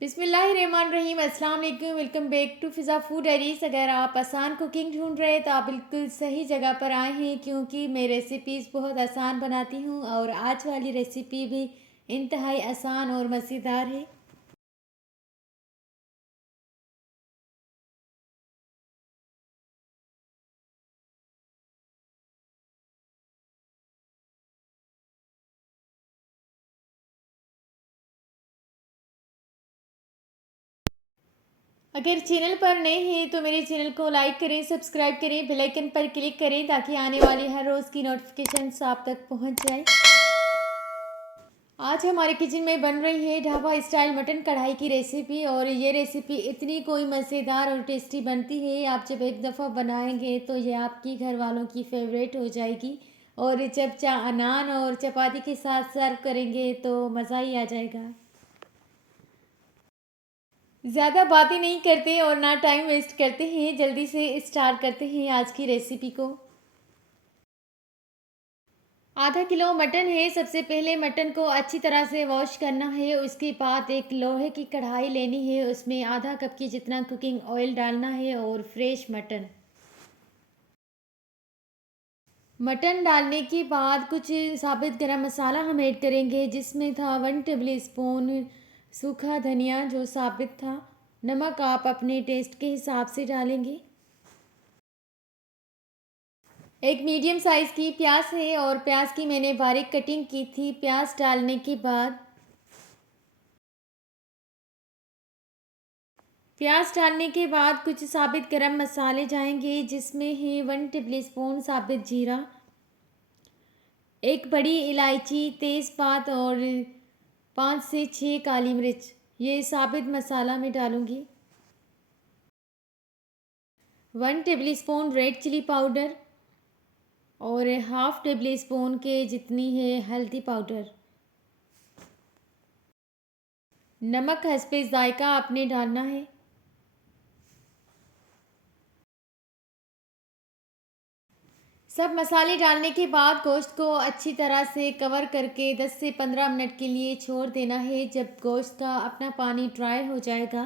बिस्मिल्लाहिर्रहमानिर्रहीम अस्सलाम वालेकुम। Welcome back to Fiza food diaries. अगर आप आसान कुकिंग ढूंढ रहे हैं तो आप बिल्कुल सही जगह पर आए हैं, क्योंकि मैं रेसिपीज़ बहुत आसान बनाती हूं और आज वाली रेसिपी भी इंतहाई आसान और मज़ेदार है। अगर चैनल पर नए हैं तो मेरे चैनल को लाइक करें, सब्सक्राइब करें, बेल आइकन पर क्लिक करें ताकि आने वाली हर रोज़ की नोटिफिकेशन आप तक पहुंच जाए। आज हमारे किचन में बन रही है ढाबा स्टाइल मटन कढ़ाई की रेसिपी, और ये रेसिपी इतनी कोई मज़ेदार और टेस्टी बनती है, आप जब एक दफ़ा बनाएंगे तो ये आपकी घर वालों की फेवरेट हो जाएगी। और जब चा नान और चपाती के साथ सर्व करेंगे तो मज़ा ही आ जाएगा। ज़्यादा बातें नहीं करते और ना टाइम वेस्ट करते हैं, जल्दी से स्टार्ट करते हैं आज की रेसिपी को। आधा किलो मटन है। सबसे पहले मटन को अच्छी तरह से वॉश करना है। उसके बाद एक लोहे की कढ़ाई लेनी है, उसमें आधा कप की जितना कुकिंग ऑयल डालना है और फ्रेश मटन। मटन डालने के बाद कुछ साबित गरम मसाला हम ऐड करेंगे, जिसमें था 1 टेबल स्पून सूखा धनिया जो साबित था। नमक आप अपने टेस्ट के हिसाब से डालेंगे। एक मीडियम साइज़ की प्याज है और प्याज की मैंने बारीक कटिंग की थी। प्याज डालने के बाद कुछ साबित गरम मसाले जाएंगे, जिसमें है 1 टेबल स्पून साबित जीरा, एक बड़ी इलायची, तेज़पात और 5 से 6 काली मिर्च। ये साबित मसाला मैं डालूंगी। 1 tablespoon red chilli powder और हाफ टेबल स्पून के जितनी है हल्दी पाउडर। नमक हस्बे जायका आपने डालना है। सब मसाले डालने के बाद गोश्त को अच्छी तरह से कवर करके 10 से 15 मिनट के लिए छोड़ देना है। जब गोश्त का अपना पानी ड्राई हो जाएगा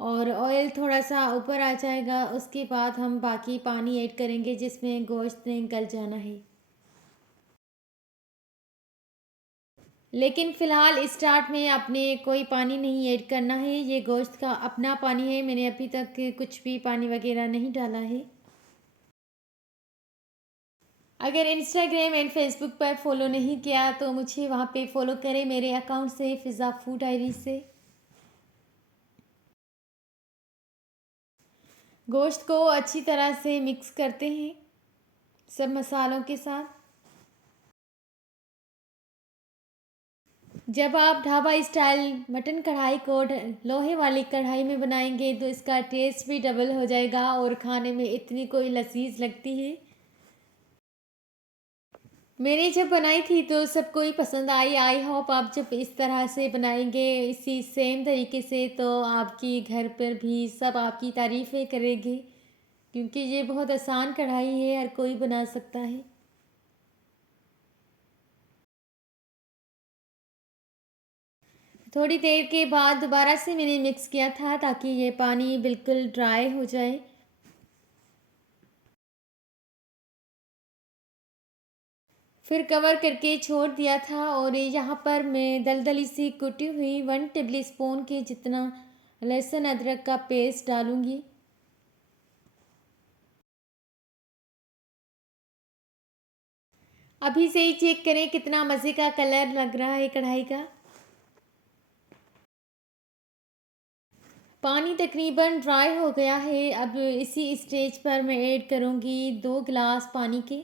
और ऑयल थोड़ा सा ऊपर आ जाएगा, उसके बाद हम बाकी पानी ऐड करेंगे, जिसमें गोश्त ने गल जाना है। लेकिन फ़िलहाल स्टार्ट में आपने कोई पानी नहीं ऐड करना है, ये गोश्त का अपना पानी है। मैंने अभी तक कुछ भी पानी वगैरह नहीं डाला है। अगर इंस्टाग्राम एंड फेसबुक पर फॉलो नहीं किया तो मुझे वहाँ पे फॉलो करें, मेरे अकाउंट से फ़िज़ा फूड डायरी से। गोश्त को अच्छी तरह से मिक्स करते हैं सब मसालों के साथ। जब आप ढाबा स्टाइल मटन कढ़ाई को लोहे वाली कढ़ाई में बनाएंगे तो इसका टेस्ट भी डबल हो जाएगा और खाने में इतनी कोई लजीज लगती है। मैंने जब बनाई थी तो सबको ही पसंद आई। आई होप आप जब इस तरह से बनाएंगे इसी सेम तरीके से तो आपकी घर पर भी सब आपकी तारीफ़ें करेंगे, क्योंकि ये बहुत आसान कढ़ाई है, हर कोई बना सकता है। थोड़ी देर के बाद दोबारा से मैंने मिक्स किया था ताकि ये पानी बिल्कुल ड्राई हो जाए। फिर कवर करके छोड़ दिया था और यहाँ पर मैं दलदली सी कुटी हुई 1 टेबल स्पून के जितना लहसुन अदरक का पेस्ट डालूंगी। अभी से ही चेक करें कितना मज़े का कलर लग रहा है कढ़ाई का। पानी तकरीबन ड्राई हो गया है। अब इसी स्टेज पर मैं ऐड करूँगी 2 गिलास पानी के।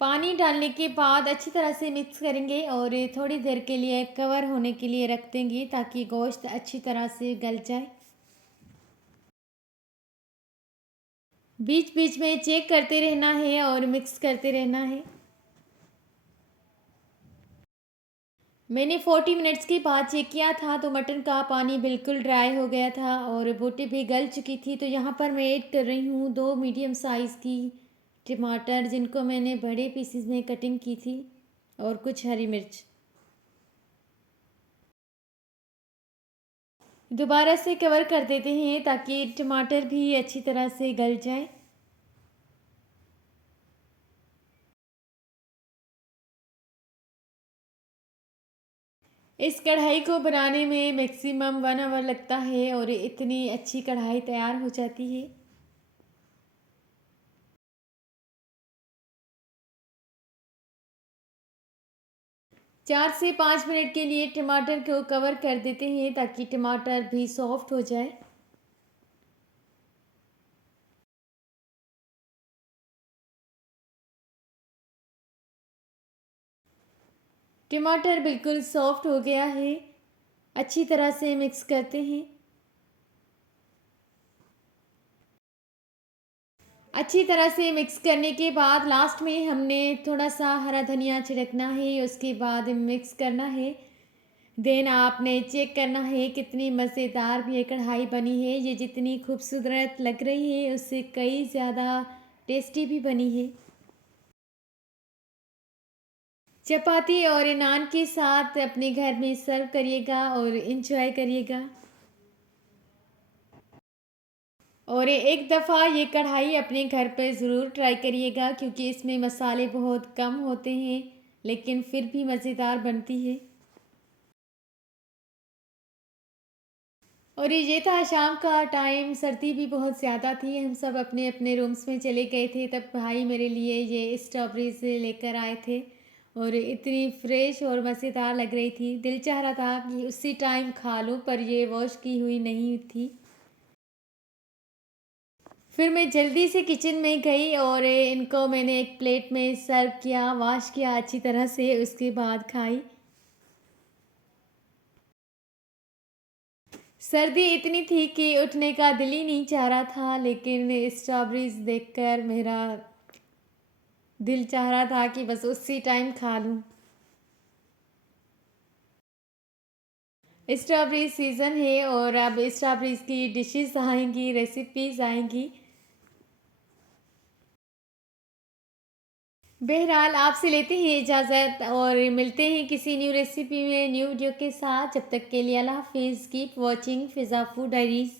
पानी डालने के बाद अच्छी तरह से मिक्स करेंगे और थोड़ी देर के लिए कवर होने के लिए रख देंगे ताकि गोश्त अच्छी तरह से गल जाए। बीच बीच में चेक करते रहना है और मिक्स करते रहना है। मैंने 40 मिनट्स के बाद चेक किया था तो मटन का पानी बिल्कुल ड्राई हो गया था और बोटी भी गल चुकी थी। तो यहाँ पर मैं ऐड कर रही हूँ 2 मीडियम साइज़ की टमाटर, जिनको मैंने बड़े पीसेस में कटिंग की थी, और कुछ हरी मिर्च। दोबारा से कवर कर देते हैं ताकि टमाटर भी अच्छी तरह से गल जाए। इस कढ़ाई को बनाने में मैक्सिमम 1 आवर लगता है और इतनी अच्छी कढ़ाई तैयार हो जाती है। 4 से 5 मिनट के लिए टमाटर को कवर कर देते हैं ताकि टमाटर भी सॉफ्ट हो जाए। टमाटर बिल्कुल सॉफ्ट हो गया है। अच्छी तरह से मिक्स करते हैं। अच्छी तरह से मिक्स करने के बाद लास्ट में हमने थोड़ा सा हरा धनिया छिड़कना है, उसके बाद मिक्स करना है। देन आपने चेक करना है कितनी मज़ेदार ये कढ़ाई बनी है। ये जितनी खूबसूरत लग रही है उससे कई ज़्यादा टेस्टी भी बनी है। चपाती और नान के साथ अपने घर में सर्व करिएगा और इन्जॉय करिएगा। और एक दफ़ा ये कढ़ाई अपने घर पे ज़रूर ट्राई करिएगा क्योंकि इसमें मसाले बहुत कम होते हैं लेकिन फिर भी मज़ेदार बनती है। और ये था शाम का टाइम, सर्दी भी बहुत ज़्यादा थी। हम सब अपने अपने रूम्स में चले गए थे, तब भाई मेरे लिए ये स्ट्रॉबेरीज लेकर आए थे और इतनी फ्रेश और मज़ेदार लग रही थी। दिल चाह रहा था कि उसी टाइम खा लूँ पर ये वॉश की हुई नहीं थी। फिर मैं जल्दी से किचन में गई और इनको मैंने एक प्लेट में सर्व किया, वॉश किया अच्छी तरह से, उसके बाद खाई। सर्दी इतनी थी कि उठने का दिल ही नहीं चाह रहा था, लेकिन स्ट्रॉबेरीज देखकर मेरा दिल चाह रहा था कि बस उसी टाइम खा लूँ। स्ट्रॉबेरी सीज़न है और अब स्ट्रॉबेरीज की डिशेस आएंगी, रेसिपीज़ आएंगी। बहरहाल आपसे लेते हैं इजाज़त और मिलते हैं किसी न्यू रेसिपी में न्यू वीडियो के साथ। जब तक के लिए अल्लाह हाफिज़। कीप वॉचिंग फ़िज़ा फूड डायरीज़।